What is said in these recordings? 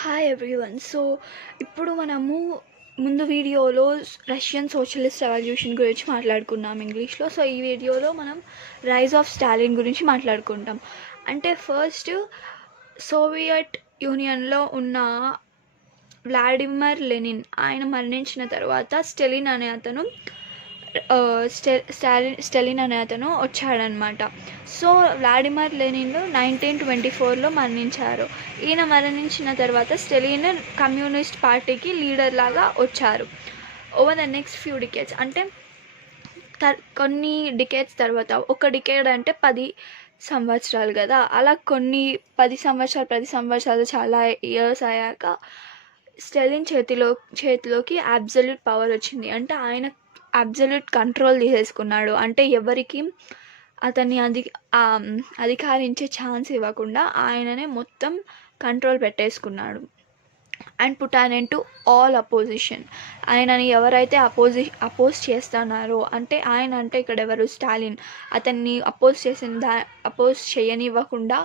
Hi everyone. So, ఇప్పుడు మనము ముందు వీడియోలో రష్యన్ సోషలిస్ట్ రెవల్యూషన్ గురించి మాట్లాడుకున్నాం ఇంగ్లీష్లో. సో, ఈ వీడియోలో మనం రైజ్ ఆఫ్ స్టాలిన్ గురించి మాట్లాడుకుంటాం. అంటే ఫస్ట్ సోవియట్ యూనియన్లో ఉన్న వ్లాడిమిర్ లెనిన్ ఆయన మరణించిన తర్వాత స్టాలిన్ అనే అతను వచ్చాడనమాట. సో వ్లాడిమిర్ లెనిన్ 1924లో మరణించారు. ఈయన మరణించిన తర్వాత స్టాలిన్ కమ్యూనిస్ట్ పార్టీకి లీడర్ లాగా వచ్చారు. Over the next few decades, అంటే కొన్ని డికేడ్స్ తర్వాత, ఒక డికేడ్ అంటే 10 సంవత్సరాలు కదా, అలా కొన్ని 10 సంవత్సరాలు చాలా ఇయర్స్ అయ్యాక స్టాలిన్ చేతిలోకి అబ్సల్యూట్ పవర్ వచ్చింది. అంటే ఆయన అబ్సల్యూట్ కంట్రోల్ తీసేసుకున్నాడు. అంటే ఎవరికి అతన్ని అధికారించే ఛాన్స్ ఇవ్వకుండా ఆయననే మొత్తం కంట్రోల్ పెట్టేసుకున్నాడు. And put an end to all opposition. ఆయనని ఎవరైతే అపోజ్ చేస్తున్నారో, అంటే ఆయన అంటే ఇక్కడ ఎవరు, స్టాలిన్, అతన్ని అపోజ్ చేయనివ్వకుండా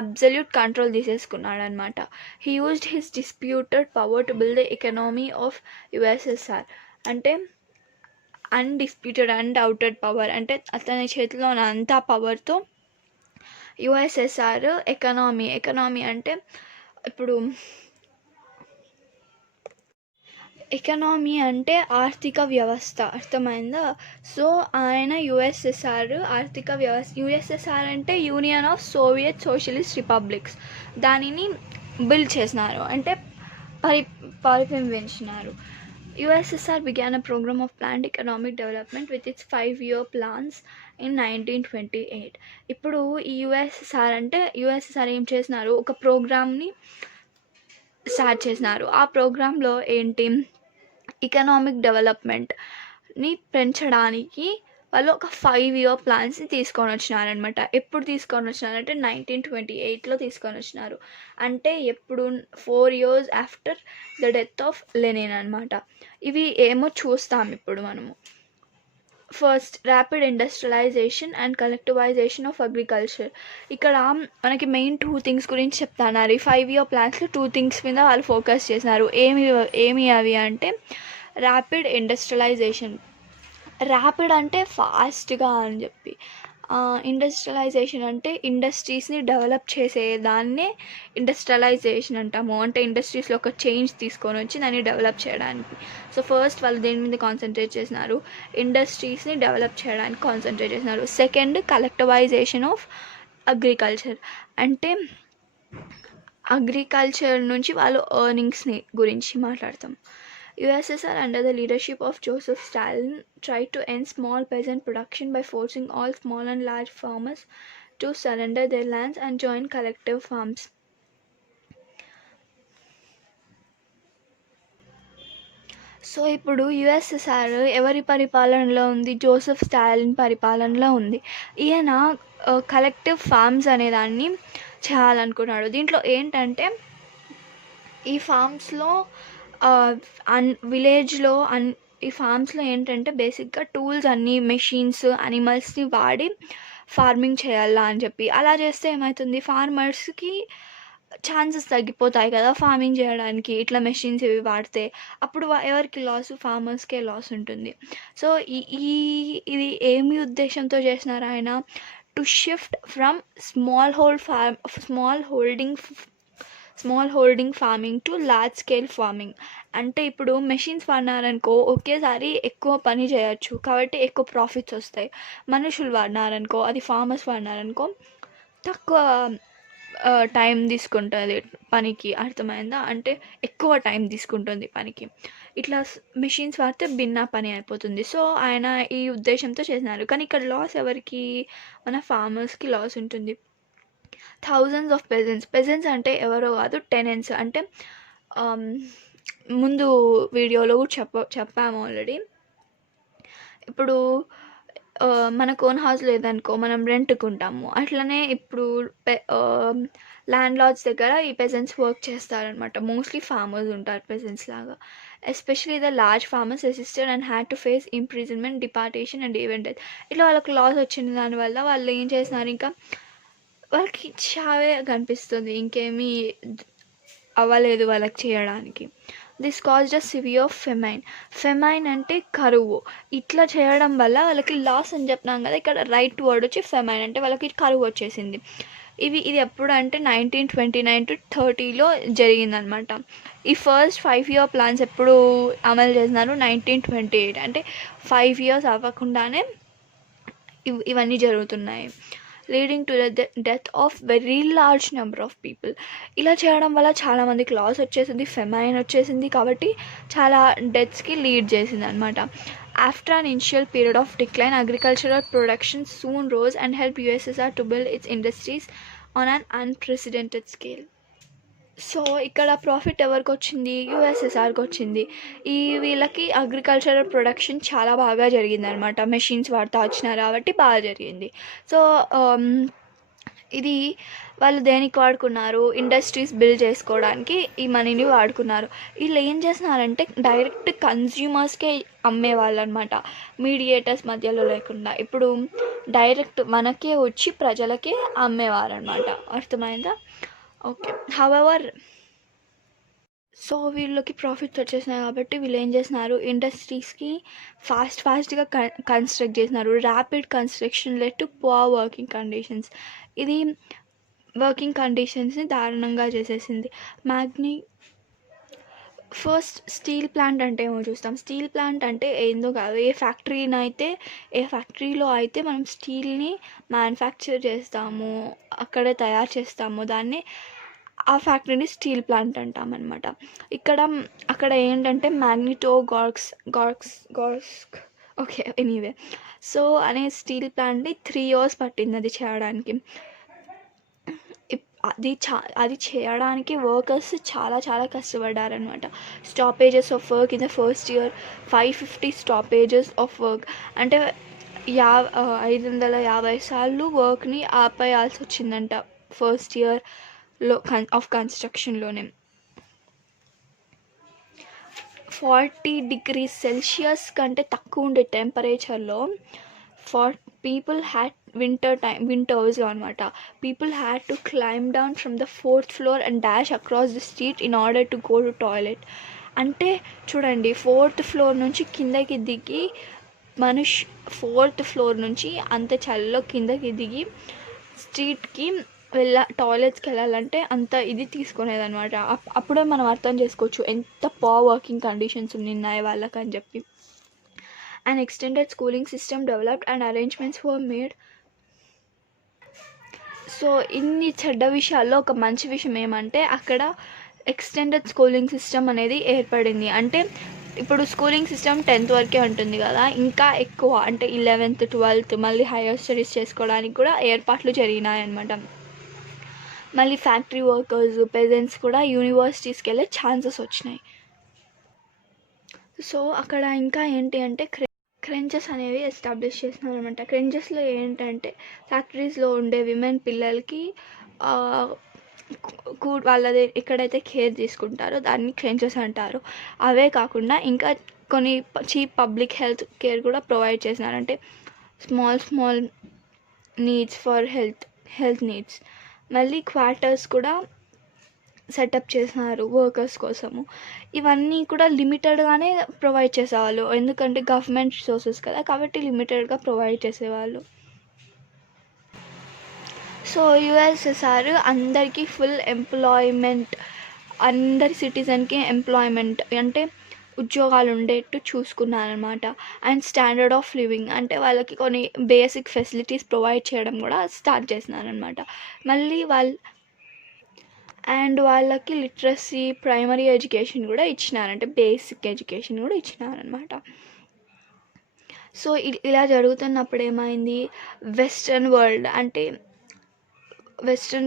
అబ్సల్యూట్ కంట్రోల్ తీసేసుకున్నాడు అనమాట. He used his disputed power to build the economy of USSR. అంటే అన్డిస్ప్యూటెడ్ అన్డౌటెడ్ పవర్, అంటే అతని చేతిలో ఉన్న అంతా పవర్తో యుఎస్ఎస్ఆర్ ఎకనామీ అంటే ఇప్పుడు ఎకనామీ అంటే ఆర్థిక వ్యవస్థ, అర్థమైందా? సో ఆయన యుఎస్ఎస్ఆర్ ఆర్థిక వ్యవస్థ, యుఎస్ఎస్ఆర్ అంటే union of Soviet socialist republics, దానిని బిల్డ్ చేసినారు, అంటే పరిపించినారు. USSR began a program of planned economic development with its 5-year plans in 1928. ఇప్పుడు ఈ యుఎస్ఎస్ఆర్ ఏం చేసినారు, ఒక ప్రోగ్రామ్ని స్టార్ట్ చేసినారు. ఆ ప్రోగ్రాంలో ఏంటి, ఎకనామిక్ డెవలప్మెంట్ని పెంచడానికి వాళ్ళు ఒక 5-year ప్లాన్స్ని తీసుకొని వచ్చినారనమాట. ఎప్పుడు తీసుకొని వచ్చినారంటే 1928లో తీసుకొని వచ్చినారు. అంటే ఎప్పుడు 4 years after the death of Lenin అనమాట. ఇవి ఏమో చూస్తాం ఇప్పుడు మనము. First, rapid industrialization and collectivization of agriculture. ఇక్కడ మనకి మెయిన్ 2 things గురించి చెప్తున్నారు. ఈ 5-year ప్లాన్స్లో 2 things మీద వాళ్ళు ఫోకస్ చేసినారు. ఏమి అవి అంటే ర్యాపిడ్ ఇండస్ట్రియలైజేషన్. ర్యాపిడ్ అంటే ఫాస్ట్గా అని చెప్పి, ఇండస్ట్రియలైజేషన్ అంటే ఇండస్ట్రీస్ని డెవలప్ చేసేదాన్నే ఇండస్ట్రియలైజేషన్ అంటాము. అంటే ఇండస్ట్రీస్లో ఒక చేంజ్ తీసుకొని వచ్చి దాన్ని డెవలప్ చేయడానికి. సో ఫస్ట్ వాళ్ళు దేని మీద కాన్సన్ట్రేట్ చేసినారు, ఇండస్ట్రీస్ని డెవలప్ చేయడానికి కాన్సన్ట్రేట్ చేసినారు. Second, collectivization of agriculture. అంటే అగ్రికల్చర్ నుంచి వాళ్ళు ఎర్నింగ్స్ని గురించి మాట్లాడతాం. USSR under the leadership of Joseph Stalin tried to end small peasant production by forcing all small and large farmers to surrender their lands and join collective farms. So ఇప్పుడు USSR ఎవరి పరిపాలనలో ఉంది, Joseph Stalin పరిపాలనలో ఉంది. ఈయన collective forms అనేదాన్ని చేయాలనుకున్నాడు. దీంట్లో ఏంటంటే ఈ ఫార్మ్స్లో విలేజ్లో ఈ ఫార్మ్స్లో ఏంటంటే బేసిక్గా టూల్స్ అన్నీ, మెషిన్స్, అనిమల్స్ని వాడి ఫార్మింగ్ చేయాలా అని చెప్పి. అలా చేస్తే ఏమవుతుంది, ఫార్మర్స్కి ఛాన్సెస్ తగ్గిపోతాయి కదా ఫార్మింగ్ చేయడానికి, ఇట్లా మెషిన్స్ ఇవి వాడితే. అప్పుడు ఎవరికి లాస్, ఫార్మర్స్కే లాస్ ఉంటుంది. సో ఇది ఏమి ఉద్దేశంతో చేసినారు ఆయన, to shift from small holding farming to large scale farming. అంటే ఇప్పుడు మెషిన్స్ వాడినారనుకో ఒకేసారి ఎక్కువ పని చేయొచ్చు, కాబట్టి ఎక్కువ ప్రాఫిట్స్ వస్తాయి. మనుషులు వాడినారనుకో, అది ఫార్మర్స్ వాడినారనుకో తక్కువ టైం తీసుకుంటుంది పనికి, అర్థమైందా? అంటే ఎక్కువ టైం తీసుకుంటుంది పనికి. ఇట్లా మెషిన్స్ వాడితే భిన్న పని అయిపోతుంది. సో ఆయన ఈ ఉద్దేశంతో చేసినారు. కానీ ఇక్కడ లాస్ ఎవరికి, మన ఫార్మర్స్కి లాస్ ఉంటుంది. థౌజండ్స్ ఆఫ్ పెజెంట్స్ అంటే ఎవరో కాదు, టెనెంట్స్. అంటే ముందు వీడియోలో కూడా చెప్పాము ఆల్రెడీ. ఇప్పుడు మనకు ఓన్ హౌస్ లేదనుకో, మనం రెంట్కి ఉంటాము. అట్లనే ఇప్పుడు ల్యాండ్ లార్డ్స్ దగ్గర ఈ పెజెంట్స్ వర్క్ చేస్తారనమాట. మోస్ట్లీ ఫార్మర్స్ ఉంటారు పెజెంట్స్ లాగా. Especially the large farmers resisted and had to face imprisonment, deportation and even death. ఇట్లా వాళ్ళకి లాస్ వచ్చిన దానివల్ల వాళ్ళు ఏం చేసినారు, ఇంకా వాళ్ళకి చావే కనిపిస్తుంది, ఇంకేమీ అవ్వలేదు వాళ్ళకి చేయడానికి. This caused a severe famine అంటే కరువు. ఇట్లా చేయడం వల్ల వాళ్ళకి లాస్ అని చెప్పినాం కదా, ఇక్కడ రైట్ వర్డ్ వచ్చి ఫెమైన్, అంటే వాళ్ళకి కరువు వచ్చేసింది. ఇది ఎప్పుడు అంటే 1929 to 30లో జరిగిందనమాట. ఈ ఫస్ట్ 5-year ప్లాన్స్ ఎప్పుడు అమలు చేసినారు, 1928, అంటే 5 years అవ్వకుండానే ఇవన్నీ జరుగుతున్నాయి. Leading to the death of very large number of people. ఇలా చేయడం వల్ల చాలామందికి లాస్ వచ్చేసింది, ఫెమైన్ వచ్చేసింది, కాబట్టి చాలా డెత్స్కి లీడ్ చేసింది అనమాట. After an initial period of decline, agricultural production soon rose and help USSR to build it's industries on an unprecedented scale. So ఇక్కడ ప్రాఫిట్ ఎవరికి వచ్చింది, యుఎస్ఎస్ఆర్కి వచ్చింది. వీళ్ళకి అగ్రికల్చరల్ ప్రొడక్షన్ చాలా బాగా జరిగిందనమాట, మెషిన్స్ వాడుతూ వచ్చినారు కాబట్టి బాగా జరిగింది. సో ఇది వాళ్ళు దేనికి వాడుకున్నారు, ఇండస్ట్రీస్ బిల్డ్ చేసుకోవడానికి ఈ మనీని వాడుకున్నారు. వీళ్ళు ఏం చేస్తున్నారంటే డైరెక్ట్ కన్జ్యూమర్స్కే అమ్మేవాళ్ళు అనమాట, మీడియేటర్స్ మధ్యలో లేకుండా. ఇప్పుడు డైరెక్ట్ మనకే వచ్చి ప్రజలకే అమ్మేవారు అనమాట. అర్థమైందా? ఓకే. హవెవర్, సో వీళ్ళకి ప్రాఫిట్స్ వచ్చేసినాయి కాబట్టి వీళ్ళు ఏం చేసినారు, ఇండస్ట్రీస్కి ఫాస్ట్గా కన్స్ట్రక్ట్ చేసినారు. Rapid construction led to poor working conditions. ఇది వర్కింగ్ కండిషన్స్ని దారుణంగా చేసేసింది. ఫస్ట్ స్టీల్ ప్లాంట్ అంటే ఏమో చూస్తాం. స్టీల్ ప్లాంట్ అంటే ఏందో కాదు, ఏ ఫ్యాక్టరీలో అయితే మనం స్టీల్ని మ్యానుఫ్యాక్చర్ చేస్తాము, అక్కడే తయారు చేస్తాము, దాన్ని ఆ ఫ్యాక్టరీని స్టీల్ ప్లాంట్ అంటాం అనమాట. అక్కడ ఏంటంటే మ్యాగ్నిటో గార్స్క్ ఓకే, ఎనీవే. సో అనే స్టీల్ ప్లాంట్ని 3 years పట్టింది అది చేయడానికి. అది చేయడానికి వర్కర్స్ చాలా కష్టపడ్డారనమాట. Stoppages of work in the first year 550 stoppages of work, అంటే 550 సార్లు వర్క్ని ఆపేయాల్సి వచ్చిందంట ఫస్ట్ ఇయర్లో ఆఫ్ కన్స్ట్రక్షన్లోనే. 40 degrees Celsius కంటే తక్కువ ఉండే టెంపరేచర్లో people had wintersలో అనమాట. People had to climb down from the 4th floor and dash across the street in order to go to toilet. అంటే చూడండి, 4th floor నుంచి కిందకి దిగి 4th floor నుంచి అంత చలిలో కిందకి దిగి స్ట్రీట్కి టాయిలెట్స్కి వెళ్ళాలంటే అంత ఇది తీసుకునేదనమాట. అప్పుడే మనం అర్థం చేసుకోవచ్చు ఎంత పువర్ వర్కింగ్ కండిషన్స్ ఉన్నాయి వాళ్ళకని చెప్పి. An extended schooling system developed and arrangements were made. So ఇన్ని చెడ్డ విషయాల్లో ఒక మంచి విషయం ఏమంటే అక్కడ ఎక్స్టెండెడ్ స్కూలింగ్ సిస్టమ్ అనేది ఏర్పడింది. అంటే ఇప్పుడు స్కూలింగ్ సిస్టమ్ 10th వరకే ఉంటుంది కదా, ఇంకా ఎక్కువ అంటే 11th 12th మళ్ళీ హైయర్ స్టడీస్ చేసుకోవడానికి కూడా ఏర్పాట్లు జరిగినాయి అనమాట. మళ్ళీ ఫ్యాక్టరీ వర్కర్స్, పెజెంట్స్ కూడా యూనివర్సిటీస్కి వెళ్ళే ఛాన్సెస్ వచ్చినాయి. సో అక్కడ ఇంకా ఏంటి అంటే క్రెంచెస్ అనేవి ఎస్టాబ్లిష్ చేస్తున్నారు అనమాట. క్రెంచెస్లో ఏంటంటే ఫ్యాక్టరీస్లో ఉండే విమెన్ పిల్లలకి వాళ్ళది ఎక్కడైతే కేర్ తీసుకుంటారో దాన్ని క్రెంచెస్ అంటారు. అవే కాకుండా ఇంకా కొన్ని చీప్ పబ్లిక్ హెల్త్ కేర్ కూడా ప్రొవైడ్ చేసినారు. అంటే small needs for health needs. మళ్ళీ క్వార్టర్స్ కూడా సెటప్ చేసినారు వర్కర్స్ కోసము. ఇవన్నీ కూడా లిమిటెడ్గానే ప్రొవైడ్ చేసేవాళ్ళు, ఎందుకంటే గవర్నమెంట్ రిసోర్సెస్ కదా, కాబట్టి లిమిటెడ్గా ప్రొవైడ్ చేసేవాళ్ళు. సో యుఎస్ఎస్ఆర్ అందరికీ ఫుల్ ఎంప్లాయ్మెంట్, అందరి సిటిజన్కి ఎంప్లాయ్మెంట్ అంటే ఉద్యోగాలు ఉండేట్టు చూసుకున్నారనమాట. అండ్ స్టాండర్డ్ ఆఫ్ లివింగ్ అంటే వాళ్ళకి కొన్ని బేసిక్ ఫెసిలిటీస్ ప్రొవైడ్ చేయడం కూడా స్టార్ట్ చేసినారనమాట. మళ్ళీ వాళ్ళకి లిటరసీ, ప్రైమరీ ఎడ్యుకేషన్ కూడా ఇచ్చినారంటే బేసిక్ ఎడ్యుకేషన్ కూడా ఇచ్చినారనమాట. సో ఇలా జరుగుతున్నప్పుడు ఏమైంది, వెస్ట్రన్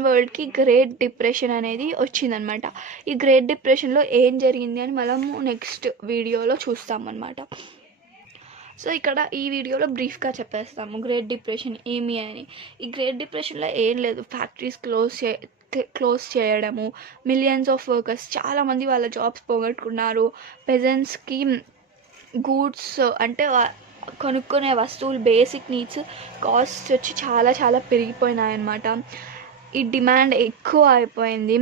వరల్డ్కి గ్రేట్ డిప్రెషన్ అనేది వచ్చిందనమాట. ఈ గ్రేట్ డిప్రెషన్లో ఏం జరిగింది అని మనము నెక్స్ట్ వీడియోలో చూస్తామన్నమాట. సో ఇక్కడ ఈ వీడియోలో బ్రీఫ్గా చెప్పేస్తాము గ్రేట్ డిప్రెషన్ ఏమి అని. ఈ గ్రేట్ డిప్రెషన్లో ఏం లేదు, ఫ్యాక్టరీస్ క్లోజ్ చేయడము, మిలియన్స్ ఆఫ్ వర్కర్స్ చాలామంది వాళ్ళ జాబ్స్ పోగొట్టుకున్నారు. పెజెంట్స్కి గూడ్స్ అంటే కొనుక్కునే వస్తువులు, బేసిక్ నీడ్స్ కాస్ట్ వచ్చి చాలా పెరిగిపోయినాయి అన్నమాట. ఈ డిమాండ్ ఎక్కువ అయిపోయింది.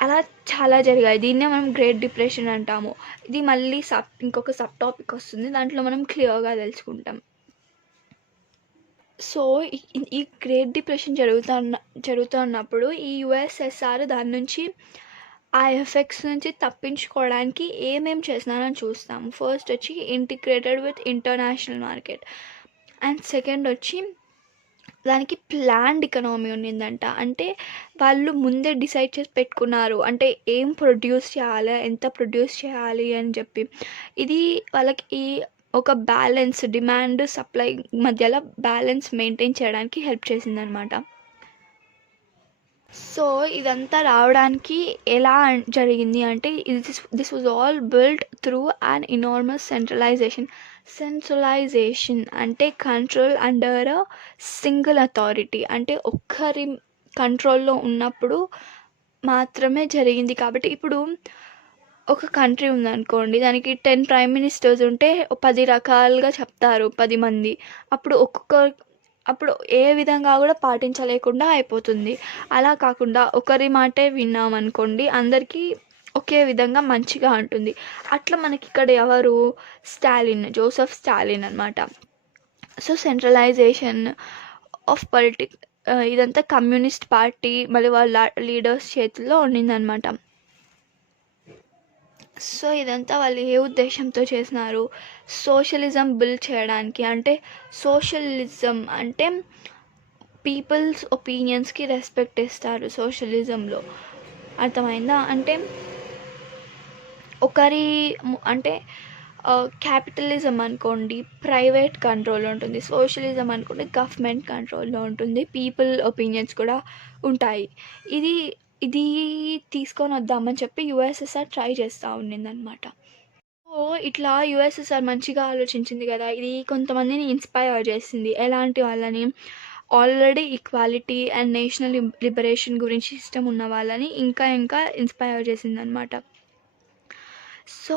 అలా చాలా జరిగాయి. దీన్నే మనం గ్రేట్ డిప్రెషన్ అంటాము. ఇది మళ్ళీ ఇంకొక సబ్ టాపిక్ వస్తుంది. దాంట్లో మనం క్లియర్‌గా తెలుసుకుంటాం. సో, ఈ గ్రేట్ డిప్రెషన్ జరుగుతున్నప్పుడు ఈ యూఎస్ఎస్ఆర్ దాని నుంచి ఆ ఎఫెక్ట్స్ నుంచి తప్పించుకోవడానికి ఏమేం చేసినారని చూస్తాం. ఫస్ట్ వచ్చి integrated with international market. And second వచ్చి దానికి ప్లాన్డ్ ఎకానమీ ఉన్నిందంట. అంటే వాళ్ళు ముందే డిసైడ్ చేసి పెట్టుకున్నారు. అంటే ఏం ప్రొడ్యూస్ చేయాలి, ఎంత ప్రొడ్యూస్ చేయాలి అని చెప్పి. ఇది వాళ్ళకి ఒక బ్యాలెన్స్, డిమాండ్ సప్లై మధ్యలో బ్యాలెన్స్ మెయింటైన్ చేయడానికి హెల్ప్ చేసిందనమాట. సో ఇదంతా రావడానికి ఎలా జరిగింది అంటే this was all built through an enormous centralization అంటే control under a single authority. అంటే ఒక్కరి కంట్రోల్లో ఉన్నప్పుడు మాత్రమే జరిగింది. కాబట్టి ఇప్పుడు ఒక కంట్రీ ఉందనుకోండి, దానికి 10 ప్రైమ్ మినిస్టర్స్ ఉంటే 10 రకాలుగా చెప్తారు 10 మంది. అప్పుడు ఏ విధంగా కూడా పాటించలేకుండా అయిపోతుంది. అలా కాకుండా ఒకరి మాటే విన్నామనుకోండి, అందరికీ ఒకే విధంగా మంచిగా ఉంటుంది. అట్లా మనకి ఇక్కడ ఎవరు, జోసెఫ్ స్టాలిన్ అనమాట. సో సెంట్రలైజేషన్ ఆఫ్ ఇదంతా కమ్యూనిస్ట్ పార్టీ మళ్ళీ వాళ్ళ లీడర్స్ చేతుల్లో ఉండిందనమాట. సో ఇదంతా వాళ్ళు ఏ ఉద్దేశంతో చేసినారు, సోషలిజం బిల్డ్ చేయడానికి. అంటే సోషలిజం అంటే పీపుల్స్ ఒపీనియన్స్కి రెస్పెక్ట్ ఇస్తారు సోషలిజంలో. అర్థమైందా? అంటే అంటే క్యాపిటలిజం అనుకోండి ప్రైవేట్ కంట్రోల్లో ఉంటుంది, సోషలిజం అనుకోండి గవర్నమెంట్ కంట్రోల్లో ఉంటుంది, పీపుల్ ఒపీనియన్స్ కూడా ఉంటాయి. ఇది తీసుకొని వద్దామని చెప్పి యుఎస్ఎస్ఆర్ ట్రై చేస్తూ ఉండిందనమాట. సో ఇట్లా యుఎస్ఎస్ఆర్ మంచిగా ఆలోచించింది కదా, ఇది కొంతమందిని ఇన్స్పైర్ చేసింది. ఎలాంటి వాళ్ళని, already equality and national liberation గురించి ఇష్టం ఉన్న వాళ్ళని ఇంకా ఇన్స్పైర్ చేసింది అనమాట. సో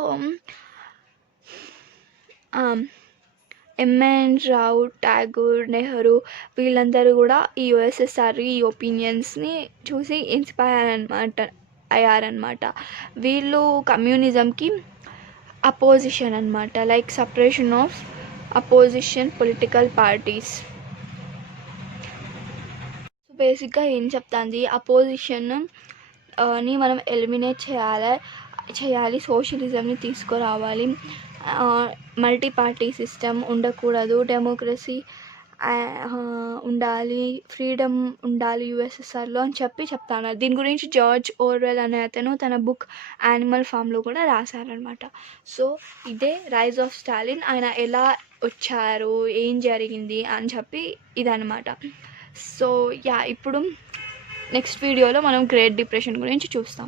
ఎంఎన్ రావు, ఠాగూర్, నెహ్రూ వీళ్ళందరూ కూడా ఈ యుఎస్ఎస్ఆర్ ఈ ఒపీనియన్స్ని చూసి ఇన్స్పైర్ అయ్యారనమాట. వీళ్ళు కమ్యూనిజంకి అపోజిషన్ అనమాట, like separation of opposition political parties. So బేసిక్గా ఏం చెప్తాంది, అపోజిషన్ని మనం ఎలిమినేట్ చేయాలి, సోషలిజంని తీసుకురావాలి, మల్టీ పార్టీ సిస్టమ్ ఉండకూడదు, డెమోక్రసీ ఉండాలి, ఫ్రీడమ్ ఉండాలి యుఎస్ఎస్ఆర్లో అని చెప్తాను. దీని గురించి జార్జ్ ఓర్వెల్ అనే అతను తన బుక్ యానిమల్ ఫామ్లో కూడా రాశారనమాట. సో ఇదే రైజ్ ఆఫ్ స్టాలిన్. ఆయన ఎలా వచ్చారు, ఏం జరిగింది అని చెప్పి ఇదనమాట. సో ఇప్పుడు నెక్స్ట్ వీడియోలో మనం గ్రేట్ డిప్రెషన్ గురించి చూస్తాం.